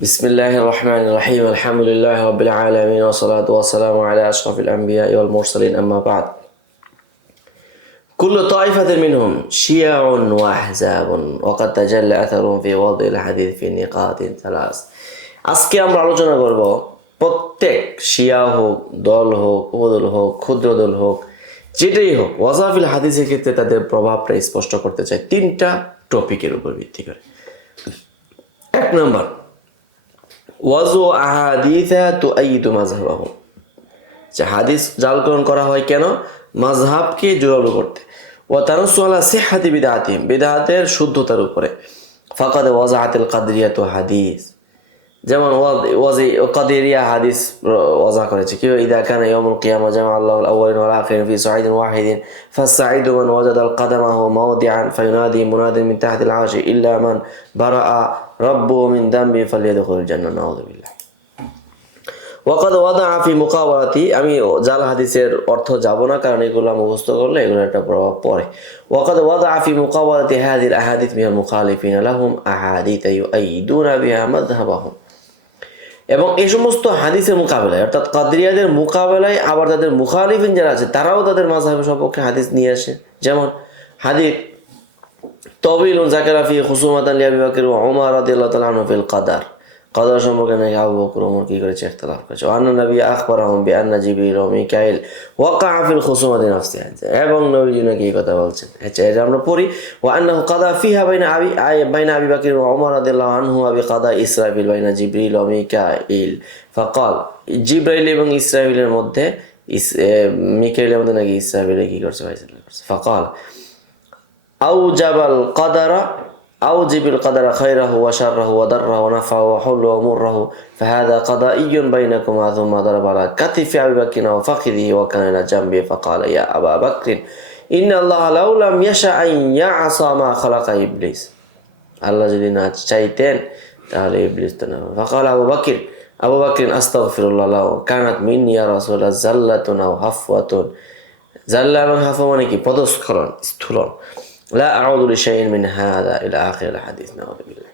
بسم الله الرحمن الرحيم الحمد لله رب العالمين والصلاة والسلام على أشرف الأنبياء والمرسلين أما بعد كل طائفة منهم شيع وأحزاب وقد تجلى أثرهم في وضع الحديث في نقاط ثلاث আজকে আমরা আলোচনা করব প্রত্যেক শিয়া হোক দল হোক উপদল হোক ক্ষুদ্র দল হোক যেটাই হোক ওয়াজাফিল হাদিসের ক্ষেত্রে তাদের প্রভাবটা স্পষ্ট করতে চাই তিনটা টপিকের উপর ভিত্তি করে। এক নম্বর ওয়াজু আহাদিসা তুআইয়িদু মাযহাবাহু, যে হাদিস জালকরণ করা হয় কেন? মাযহাবকে জোরালো করতে। ওয়া তানাসসু আলা সিহহাতি বিদআতিহিম, বিদআতের শুদ্ধতার উপরে। ফাকাদ ওয়াজাআতিল কাদরিয়াতু হাদিস, যেমন কাদেরিয়া হাদিস ওয়াজা করেছে কি ইদা কানা ইয়াউমুল কিয়ামা জামা আল্লাহুল আউওয়ালিন ওয়াল আখিরিন ফি সাঈদিন ওয়াহিদিন ফাসাঈদু মান ওয়াজাদাল কাদামাহু মাওদিআন ফায়ুনাদি মুনাদিন মিন তাহতিল আরশি ইল্লা মান বারাআ রাব্বুহু মিন দামবি ফালিয়াদখুলুল জান্নাহ নাউযু বিল্লাহ। ওয়াকাদ ওয়াদাআ ফি মুকাওয়ালাতি, আমি জাল হাদিসের অর্থ যাব না কারণ এগুলো মুখস্থ করলে এগুলো একটা প্রভাব পড়ে। ওয়াকাদ ওয়াদাআ ফি মুকাওয়ালাতি হাযিহিল আহাদিস মিনাল মুখালিফিন লাহুম আহাদিস ইউআইয়িদুনা বিহা মাযহাবাহুম, এবং এই সমস্ত হাদিসের মোকাবেলায় অর্থাৎ কাদরিয়াদের মোকাবেলায় আবার তাদের মুখালিফিন যারা আছে তারাও তাদের মাযহাবের সপক্ষে হাদিস নিয়ে আসে। যেমন হাদিস তাওয়িলুন যাকারা ফি খুসুমাতান লিআবি বকর ওয়া উমর রাদিয়াল্লাহু তাআলা আনহু ফিল কদর, কদর সম্পর্কে নাকি আবু বকর ওমর কি করেছে ইখতিলাফ করেছে। আন্না নবী আখবরাহুম বিআন্না জিবরিল ওয়া মিকাইল ওয়াকা ফিল খুসুমাতি নাফসিহা, এবং নবীজি নাকি এই কথা বলছেন। আচ্ছা, এটা আমরা পড়ি। ওয়া আন্নাহু কাদা ফিহা বাইনা আবি বকর ওয়া উমর রাদিয়াল্লাহু আনহু আবি কাদা ইসরাফিল বাইনা জিবরিল ওয়া মিকাইল ফাকাল, জিবরাইল এবং ইসরাফিলের মধ্যে মিকাইলের মধ্যে নাকি ইসরাফিল কি করছে ফাকাল আউজাবাল কাদারা আউজিবিল কাদারা খায়রাহু ওয়া শাররাহু ওয়া দাররাহু ওয়া নাফাহু ওয়া হুলু ওয়া মুররাহু ফাহাদা কাদাইয়ুন বাইনাকুমা থুম্মা দারাবা আলা কাতিফি আবি বকরিন ওয়া ফাখিদিহি ওয়া কানা ইলা জামবি ফাকালা ইয়া আবা বকরিন ইন্না আল্লাহা লাউ লাম ইয়াশা আন ইয়া'সা মা খালাকা ইবলিস, আল্লাহ যদি না চাইতেন তাহলে ইবলিস তো না। ফাকালা আবু বকর আস্তাগফিরুল্লাহ লাহু কানাত মিন্নি ইয়া রাসূলুল্লাহ জাল্লাতুন আও হাফওয়াতুন, জাল্লা এবং হাফওয়া মানে কি? পদস্খলন, স্থূলন। লা আউযু লিশাইইন মিন হাযা ইলা আখির হাদিস নাউযু বিল্লাহ।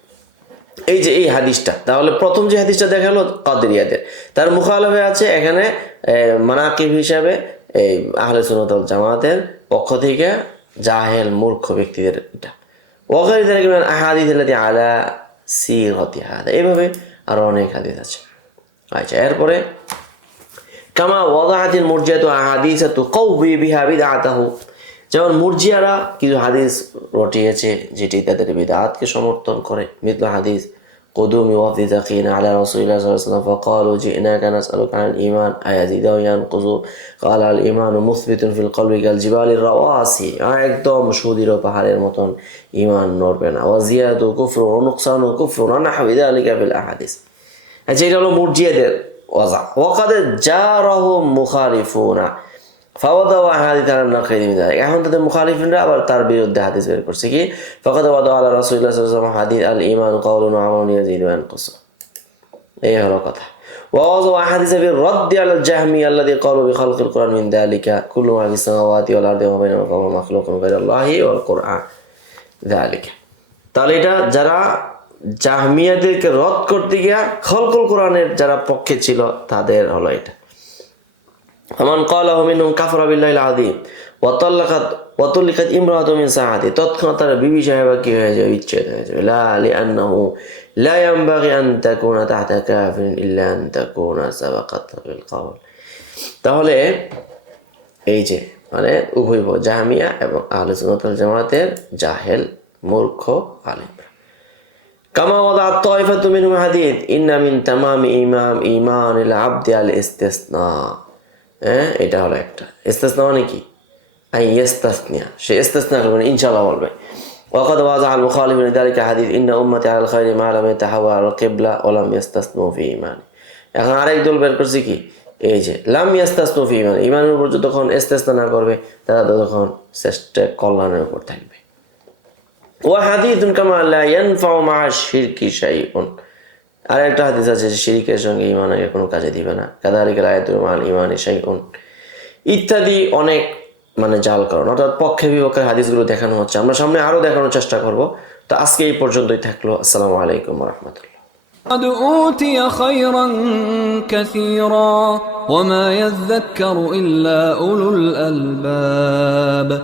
এই যে এই হাদিসটা, তাহলে প্রথম যে হাদিসটা দেখা হলো কাদরিয়াদের, তার মুখালাফে আছে এখানে মানাকিব হিসাবে এই আহলে সুন্নাত ওয়াল জামাতের পক্ষ থেকে জাহেল মূর্খ ব্যক্তিদের এটা ওয়াগাইরিদের কিমান আহাদিস আল্লাতী আলা সিরাতি হাদা, এইভাবে আরো অনেক হাদিস আছে। আচ্ছা, এরপরে কামা ওয়াদাআতিল মুরজিয়াতু আহাদিসাতু কাউবি বিহা বিদআতাহু, যেমন মুরজিয়ারা কিছু হাদিস রটিয়েছে যেটি তাদের বিদআতকে সমর্থন করে। মিথল হাদিস কুদুমি ওয়াফদি যাকিনা আলা রাসূলিল্লাহ সাল্লাল্লাহু আলাইহি ওয়াসাল্লাম ফাকালু জিনাকা নাসআলুকা আনিল ঈমান আয়াজিদু ওয়া ইয়ানকুসু ক্বালা আল ঈমানু মুসবিতুন ফিল কলবি কাল জিবালির রাওয়াসি, একদম সুদৃঢ় পাহাড়ের মতন ঈমান নড়বে না। ওয়া জিয়াদু কুফরুন ওয়া নুকসানু কুফরুন ওয়া নাহওয়া যালিকা ফিল আহাদিস। আচ্ছা, এটা হলো মুরজিয়াদের ওয়াজা। ওয়াকাদ জারাহুম মুখালিফুনা ফাওয়াদা হাদিস আলা নাকিদ মিন যালিক, এখন তাদের মুখালিফিনরা আবার তার বিরুদ্ধে হাদিস বের করছে কি ফাকাদ ওয়াদা আলা রাসূলিল্লাহ সাল্লাল্লাহু আলাইহি ওয়াসাল্লাম হাদিস আল ঈমান কাউলুন ওয়া আমালুন ইয়াজিদু ওয়া ইয়ানকুসু, এই হলো কথা। ওয়াযা হাদিস বির রাদ আলা আল জাহমি আল্লাযী ক্বালু বি খালকিল কুরআন মিন যালিকা কুল্লু মা ফিস সামাওয়াতি ওয়াল আরদি ওয়া বাইনাহুমা মাখলুকুন গায়রুল্লাহি ওয়াল কুরআন যালিকা। তাহলে এটা যারা জাহমিয়াদেরকে রদ করতে গিয়া খালকুল কোরআনের যারা পক্ষে ছিল তাদের হলো এটা। আমান ক্বালাহু মিনহুম কাফারা বিল্লাহিল আযীম ওয়া তাল্লাকাত ইমরাআতু মিন সাআতি, তৎক্ষণাৎ তার বিবি সাহেবা কি হয়ে যায়? বিচ্ছেদ হয়ে যাবে। লা লিআন্নাহু লা ইয়ানবাগি আন তাকুনা তাহতা কাফিরিন ইল্লা আন তাকুনা সাবাকাত বিল কওল। তাহলে এই যে মানে উভয় জাহমিয়া এবং আহলে সুন্নাত ওয়াল জামাতের জাহেল মূর্খ আলেম। কামা ওয়াদাআত তায়ফাতু মিনহুম হাদিস ইন্না মিন তামামি ঈমানিল আবদি আল ইসতিসনা, এটা হলো একটা। ইস্তেসনা মানে কি? ইস্তাসনিয়া, সে ইস্তেসনা করবে, ইনশাআল্লাহ বলবে। ওয়াকাদ ওয়াজা আল মুখালিফিন যালিকা হাদিস ইন্না উম্মতি আলাল খায়রি মা লাম ইয়াতাহাওয়া আল কিবলা ওয়া লাম ইস্তাসনু ফি ঈমানি। এখন আরেক দল বের করছে কি এই যে লাম ইয়াস্তাসনু ফি ঈমানি, ঈমানের উপর যতক্ষণ ইস্তেসনা না করবে তারা ততক্ষণ শ্রেষ্ঠ কল্যাণের উপর থাকবে। ওয়া হাদিসুন কামা লা ইয়ানফাউ মা শিরকি শাইউন, আর একটা হাদিস আছে যে শিরকের সঙ্গে ঈমান আগে কোনো কাজে দিবে না। কাযালিকা আয়াতু মাল ঈমানি শাইউন ইত্যাদি অনেক মানে জাল কারণ, অর্থাৎ পক্ষে বিপক্ষের হাদিসগুলো দেখানো হচ্ছে। আমরা সামনে আরও দেখানোর চেষ্টা করব। তো আজকে এই পর্যন্তই থাকলো। আসসালামু আলাইকুম ওয়া রাহমাতুল্লাহ। قد أوتي خيرا كثيرا وما يذكر إلا أولو الألباب